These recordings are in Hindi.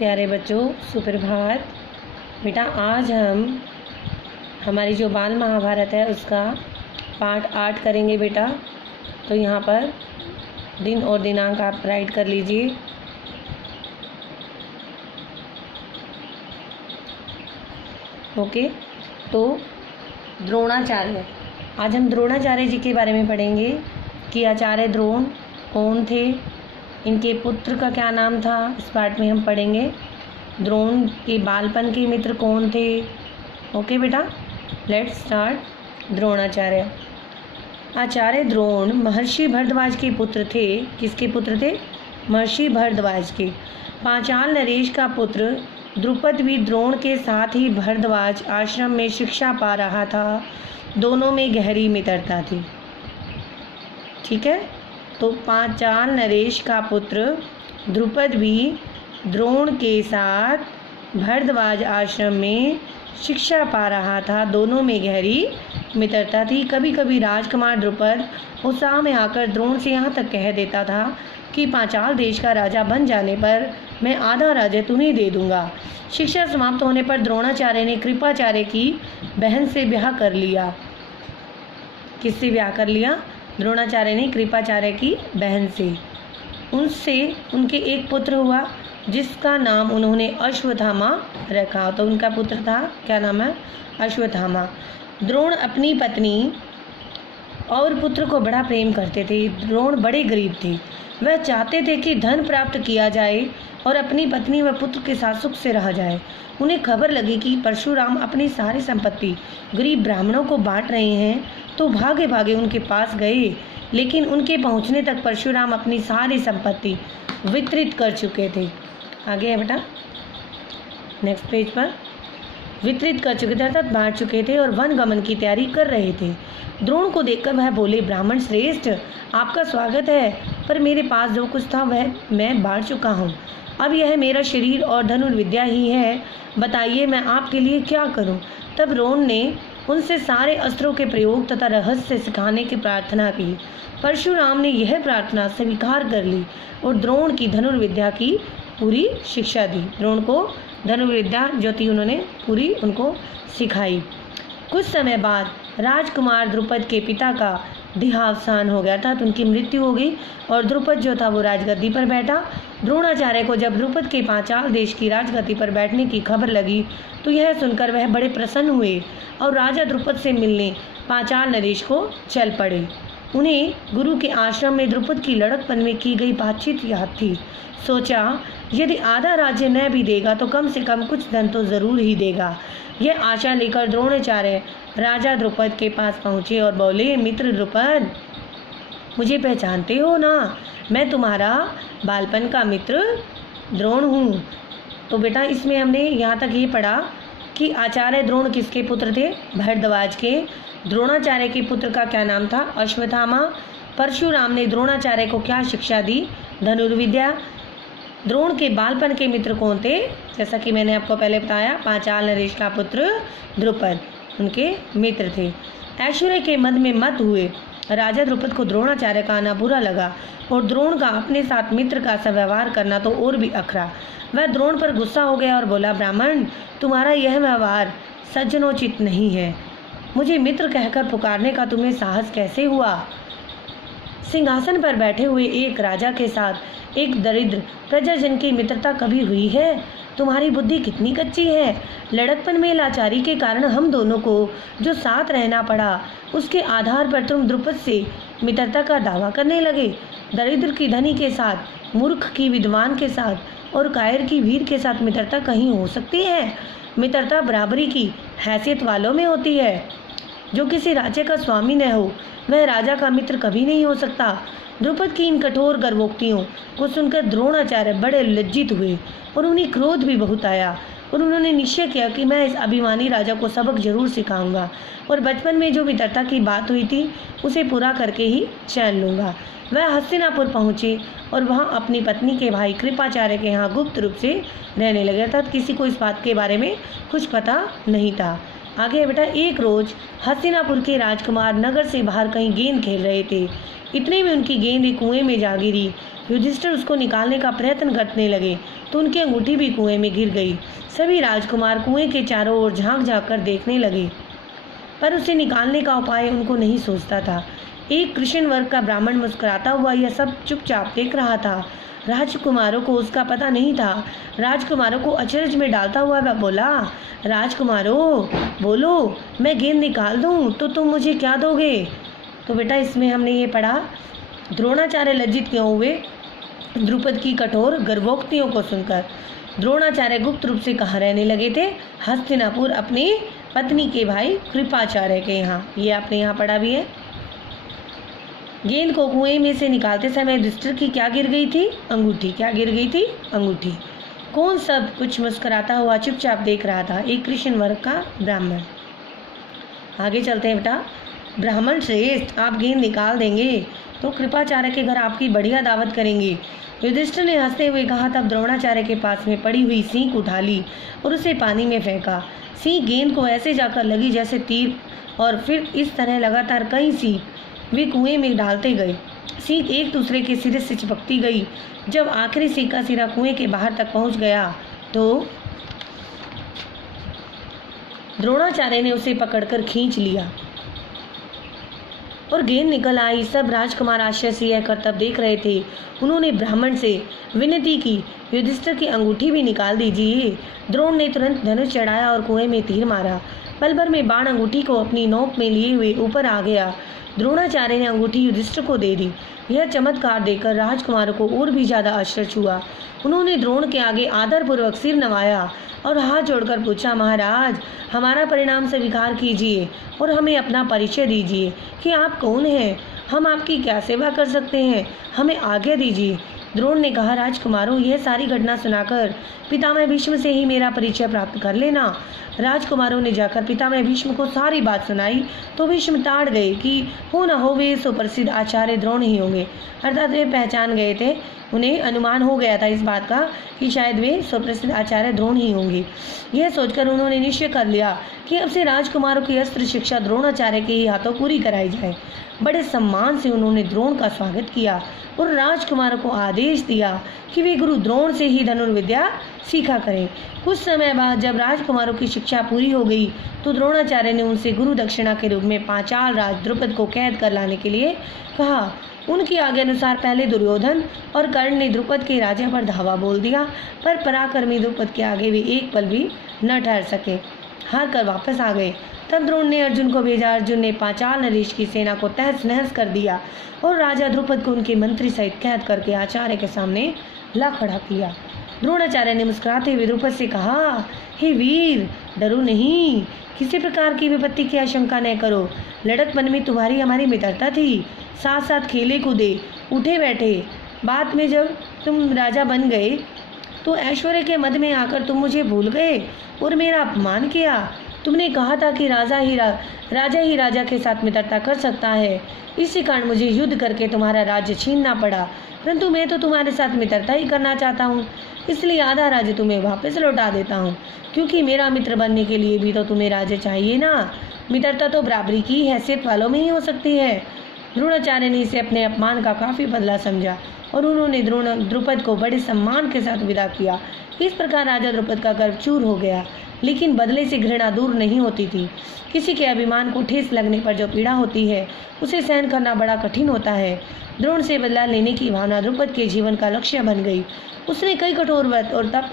प्यारे बच्चों, सुप्रभात। बेटा आज हम हमारी जो बाल महाभारत है उसका पाठ 8 करेंगे बेटा। तो यहाँ पर दिन और दिनांक आप राइट कर लीजिए। ओके, तो द्रोणाचार्य, आज हम द्रोणाचार्य जी के बारे में पढ़ेंगे कि आचार्य द्रोण कौन थे, इनके पुत्र का क्या नाम था, इस पाठ में हम पढ़ेंगे। द्रोण के बालपन के मित्र कौन थे। ओके बेटा, लेट्स स्टार्ट। द्रोणाचार्य। आचार्य द्रोण महर्षि भरद्वाज के पुत्र थे। किसके पुत्र थे? महर्षि भरद्वाज के। पांचाल नरेश का पुत्र द्रुपद भी द्रोण के साथ ही भरद्वाज आश्रम में शिक्षा पा रहा था। दोनों में गहरी मित्रता थी। ठीक है, तो पांचाल नरेश का पुत्र द्रुपद भी द्रोण के साथ भरद्वाज आश्रम में शिक्षा पा रहा था। दोनों में गहरी मित्रता थी। कभी कभी राजकुमार द्रुपद उत्साह में आकर द्रोण से यहाँ तक कह देता था कि पांचाल देश का राजा बन जाने पर मैं आधा राज्य तुम्हें दे दूंगा। शिक्षा समाप्त होने पर द्रोणाचार्य ने कृपाचार्य की बहन से ब्याह कर लिया। किससे ब्याह कर लिया? द्रोणाचार्य ने कृपाचार्य की बहन से। उनसे उनके एक पुत्र हुआ जिसका नाम उन्होंने अश्वत्थामा रखा। तो उनका पुत्र था, क्या नाम है? अश्वत्थामा। द्रोण अपनी पत्नी और पुत्र को बड़ा प्रेम करते थे। द्रोण बड़े गरीब थे। वह चाहते थे कि धन प्राप्त किया जाए और अपनी पत्नी व पुत्र के साथ सुख से रहा जाए। उन्हें खबर लगी कि परशुराम अपनी सारी संपत्ति गरीब ब्राह्मणों को बांट रहे हैं, तो भागे भागे उनके पास गए। लेकिन उनके पहुंचने तक परशुराम अपनी सारी संपत्ति वितरित कर चुके थे। आगे है बेटा, नेक्स्ट पेज पर। वितरित कर चुके थे अर्थात बांट चुके थे और वन गमन की तैयारी कर रहे थे। द्रोण को देखकर वह बोले, ब्राह्मण श्रेष्ठ, आपका स्वागत है, पर मेरे पास जो कुछ था वह मैं बांट चुका हूँ। अब यह मेरा शरीर और धनुर्विद्या ही है। बताइए मैं आपके लिए क्या करूं। तब द्रोण ने उनसे सारे अस्त्रों के प्रयोग तथा रहस्य सिखाने की प्रार्थना की। परशुराम ने यह प्रार्थना स्वीकार कर ली और द्रोण की धनुर्विद्या की पूरी शिक्षा दी। द्रोण को धनुर्विद्या जो थी उन्होंने पूरी उनको सिखाई। कुछ समय बाद राजकुमार द्रुपद के पिता का देहावसान हो गया था, तो उनकी मृत्यु हो गई और द्रुपद जो था वो राजगद्दी पर बैठा। द्रोणाचार्य को जब द्रुपद के पांचाल देश की राजगद्दी पर बैठने की खबर लगी तो यह सुनकर वह बड़े प्रसन्न हुए और राजा द्रुपद से मिलने पांचाल नरेश को चल पड़े। उन्हें गुरु के आश्रम में द्रुपद की लड़कपन में की गई बातचीत याद थी। सोचा यदि आधा राज्य न भी देगा तो कम से कम कुछ धन तो जरूर ही देगा। यह आशा लेकर द्रोणाचार्य राजा द्रुपद के पास पहुँचे और बोले, मित्र द्रुपद, मुझे पहचानते हो ना? मैं तुम्हारा बालपन का मित्र द्रोण हूँ। तो बेटा इसमें हमने यहाँ तक ये पढ़ा कि आचार्य द्रोण किसके पुत्र थे? भरद्वाज के। द्रोणाचार्य के पुत्र का क्या नाम था? अश्वत्थामा। परशुराम ने द्रोणाचार्य को क्या शिक्षा दी? धनुर्विद्या। द्रोण के बालपन के मित्र कौन थे? जैसा कि मैंने आपको पहले बताया, पांचाल नरेश का पुत्र द्रुपद उनके मित्र थे। ऐश्वर्य के मद में मत हुए राजा द्रुपद को द्रोणाचार्य का आना बुरा लगा और द्रोण का अपने साथ मित्र का सा व्यवहार करना तो और भी अखरा। वह द्रोण पर गुस्सा हो गया और बोला, ब्राह्मण, तुम्हारा यह व्यवहार सज्जनोचित नहीं है। मुझे मित्र कहकर पुकारने का तुम्हें साहस कैसे हुआ? सिंहासन पर बैठे हुए एक राजा के साथ एक दरिद्र प्रजाजन की मित्रता कभी हुई है? तुम्हारी बुद्धि कितनी कच्ची है। लड़कपन में लाचारी के कारण हम दोनों को जो साथ रहना पड़ा, उसके आधार पर तुम द्रुपद से मित्रता का दावा करने लगे। दरिद्र की धनी के साथ, मूर्ख की विद्वान के साथ और कायर की वीर के साथ मित्रता कहीं हो सकती है? मित्रता बराबरी की हैसियत वालों में होती है। जो किसी राज्य का स्वामी न हो वह राजा का मित्र कभी नहीं हो सकता। द्रुपद की इन कठोर गर्वोक्तियों को सुनकर द्रोणाचार्य बड़े लज्जित हुए और उन्हें क्रोध भी बहुत आया और उन्होंने निश्चय किया कि मैं इस अभिमानी राजा को सबक जरूर सिखाऊंगा और बचपन में जो मित्रता की बात हुई थी उसे पूरा करके ही चैन लूँगा। वह हस्तिनापुर पहुँचे और वहाँ अपनी पत्नी के भाई कृपाचार्य के यहाँ गुप्त रूप से रहने लगे, अर्थात किसी को इस बात के बारे में कुछ पता नहीं था। आगे बेटा, एक रोज हस्तिनापुर के राजकुमार नगर से बाहर कहीं गेंद खेल रहे थे। इतने में उनकी गेंद एक कुएं में जा गिरी। युधिष्ठिर उसको निकालने का प्रयत्न करने लगे तो उनकी अंगूठी भी कुएं में गिर गई। सभी राजकुमार कुएं के चारों ओर झांक झांक कर देखने लगे, पर उसे निकालने का उपाय उनको नहीं सोचता था। एक कृष्ण वर्ग का ब्राह्मण मुस्कुराता हुआ यह सब चुपचाप देख रहा था। राजकुमारों को उसका पता नहीं था। राजकुमारों को अचरज में डालता हुआ वह बोला, राजकुमारों बोलो, मैं गेंद निकाल दूं तो तुम मुझे क्या दोगे? तो बेटा इसमें हमने ये पढ़ा, द्रोणाचार्य लज्जित क्यों हुए द्रुपद की कठोर गर्भोक्तियों को सुनकर। द्रोणाचार्य गुप्त रूप से कहाँ रहने लगे थे? हस्तिनापुर, अपनी पत्नी के भाई कृपाचार्य के यहाँ। ये आपने यहाँ पढ़ा भी है। गेंद को कुएं में से निकालते समय युधिष्ठिर की क्या गिर गई थी? अंगूठी। क्या गिर गई थी? अंगूठी। कौन सब कुछ मुस्कुराता हुआ चुपचाप देख रहा था? एक कृष्ण वर्ग का ब्राह्मण। आगे चलते हैं बेटा। ब्राह्मण श्रेष्ठ, आप गेंद निकाल देंगे तो कृपाचार्य के घर आपकी बढ़िया दावत करेंगे। युधिष्ठिर ने हंसते हुए कहा। तब द्रोणाचार्य के पास में पड़ी हुई सींग उठा ली और उसे पानी में फेंका। सींग गेंद को ऐसे जाकर लगी जैसे तीर, और फिर इस तरह लगातार कई सींग वे कुएं में डालते गए। सींग एक दूसरे के सिरे से चिपकती गई। जब आखिरी सींग का सिरा कुएं के बाहर तक पहुंच गया तो द्रोणाचार्य ने उसे पकड़कर खींच लिया और गेंद निकल आई। सब राजकुमार आश्चर्य से यह करतब देख रहे थे। उन्होंने ब्राह्मण से विनती की, युधिष्ठिर की अंगूठी भी निकाल दीजिए। द्रोण ने तुरंत धनुष चढ़ाया और कुएं में तीर मारा। पल भर में बाण अंगूठी को अपनी नोक में लिए हुए ऊपर आ गया। द्रोणाचार्य ने अंगूठी युधिष्ठिर को दे दी। यह चमत्कार देखकर राजकुमारों को और भी ज्यादा आश्चर्य हुआ। उन्होंने द्रोण के आगे आदरपूर्वक सिर नवाया और हाथ जोड़कर पूछा, महाराज, हमारा परिणाम स्वीकार कीजिए और हमें अपना परिचय दीजिए कि आप कौन हैं, हम आपकी क्या सेवा कर सकते हैं, हमें आज्ञा दीजिए। द्रोण ने कहा, राजकुमारों, यह सारी घटना सुनाकर पितामह भीष्म से ही मेरा परिचय प्राप्त कर लेना। राजकुमारों ने जाकर पितामह भीष्म को सारी बात सुनाई तो भीष्म ताड़ गए कि हो न हो वे सुप्रसिद्ध आचार्य द्रोण ही होंगे। अर्थात वे पहचान गए थे, उन्हें अनुमान हो गया था इस बात का कि शायद वे सुप्रसिद्ध आचार्य द्रोण ही होंगे। यह सोचकर उन्होंने निश्चय कर लिया कि अब से राजकुमारों की अस्त्र शिक्षा द्रोणाचार्य के ही हाथों पूरी कराई जाए। बड़े सम्मान से उन्होंने द्रोण का स्वागत किया और राजकुमारों को आदेश दिया कि वे गुरु द्रोण से ही धनुर्विद्या सीखा करें। कुछ समय बाद जब राजकुमारों की शिक्षा पूरी हो गई तो द्रोणाचार्य ने उनसे गुरु दक्षिणा के रूप में पांचाल राज द्रुपद को कैद कर लाने के लिए कहा। उनकी आज्ञा अनुसार पहले दुर्योधन और कर्ण ने द्रुपद के राजा पर धावा बोल दिया, पर पराक्रमी द्रुपद के आगे वे एक पल भी न ठहर सके, हार कर वापस आ गए। तब द्रोण ने अर्जुन को भेजा। अर्जुन ने पांचाल नरेश की सेना को तहस नहस कर दिया और राजा द्रुपद को उनके मंत्री सहित कैद करके आचार्य के सामने ला खड़ा किया। द्रोणाचार्य ने मुस्कुराते हुए द्रुपद से कहा, हे वीर, डरो नहीं, किसी प्रकार की विपत्ति की आशंका न करो। लड़कपन में तुम्हारी हमारी मित्रता थी, साथ साथ खेले कूदे, उठे बैठे। बाद में जब तुम राजा बन गए तो ऐश्वर्य के मद में आकर तुम मुझे भूल गए और मेरा अपमान किया। तुमने कहा था कि राजा ही राजा के साथ मित्रता कर सकता है, इसी कारण मुझे युद्ध करके तुम्हारा राज्य छीनना पड़ा, परंतु मैं तो तुम्हारे साथ मित्रता ही करना चाहता हूँ, इसलिए आधा राज्य तुम्हें वापस लौटा देता हूँ, क्योंकि मेरा मित्र बनने के लिए भी तो तुम्हें राज्य चाहिए ना। मित्रता तो बराबरी की हैसियत वालों में ही हो सकती है। द्रोणाचार्य ने इसे अपने अपमान का काफी बदला समझा और उन्होंने द्रुपद को बड़े सम्मान के साथ विदा किया। इस प्रकार राजा द्रुपद का गर्व चूर हो गया, लेकिन बदले से घृणा दूर नहीं होती थी। किसी के अभिमान को ठेस लगने पर जो पीड़ा होती है उसे सहन करना बड़ा कठिन होता है। द्रोण से बदला लेने की भावना द्रुपद के जीवन का लक्ष्य बन गई। उसने कई कठोर व्रत और तप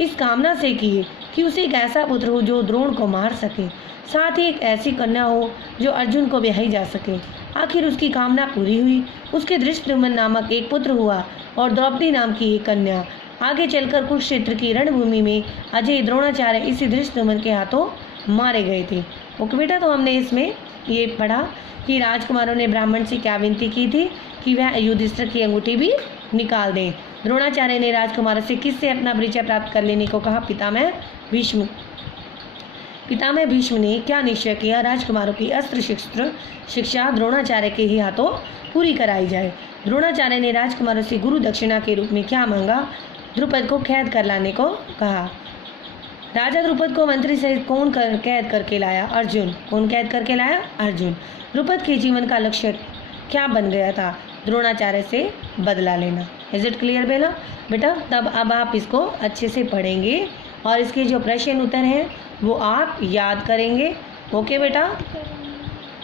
इस कामना से किए कि उसे एक ऐसा पुत्र हो जो द्रोण को मार सके, साथ ही एक ऐसी कन्या हो जो अर्जुन को ब्याही जा सके। आखिर उसकी कामना पूरी हुई। उसके धृष्टद्युम्न नामक एक पुत्र हुआ और द्रौपदी नाम की एक कन्या। आगे चलकर कुरुक्षेत्र की रणभूमि में अजय द्रोणाचार्य इसी धृष्टद्युम्न के हाथों मारे गए थे। ओके बेटा, तो हमने इसमें ये पढ़ा कि राजकुमारों ने ब्राह्मण से क्या विनती की थी कि वह युधिष्ठिर की अंगूठी भी निकाल दें। द्रोणाचार्य ने राजकुमारों से किससे अपना परिचय प्राप्त कर लेने को कहा? पितामह भीष्म। पितामह भीष्म ने क्या निश्चय किया? राजकुमारों की अस्त्र शिक्षा द्रोणाचार्य के ही हाथों पूरी कराई जाए। द्रोणाचार्य ने राजकुमारों से गुरु दक्षिणा के रूप में क्या मांगा? द्रुपद को कैद कर लाने को कहा। राजा द्रुपद को मंत्री सहित कौन कैद करके लाया? अर्जुन। कौन कैद करके लाया? अर्जुन। द्रुपद के जीवन का लक्ष्य क्या बन गया था? द्रोणाचार्य से बदला लेना। इज इट क्लियर बेटा? तब अब आप इसको अच्छे से पढ़ेंगे और इसके जो प्रश्न उत्तर हैं वो आप याद करेंगे। ओके बेटा?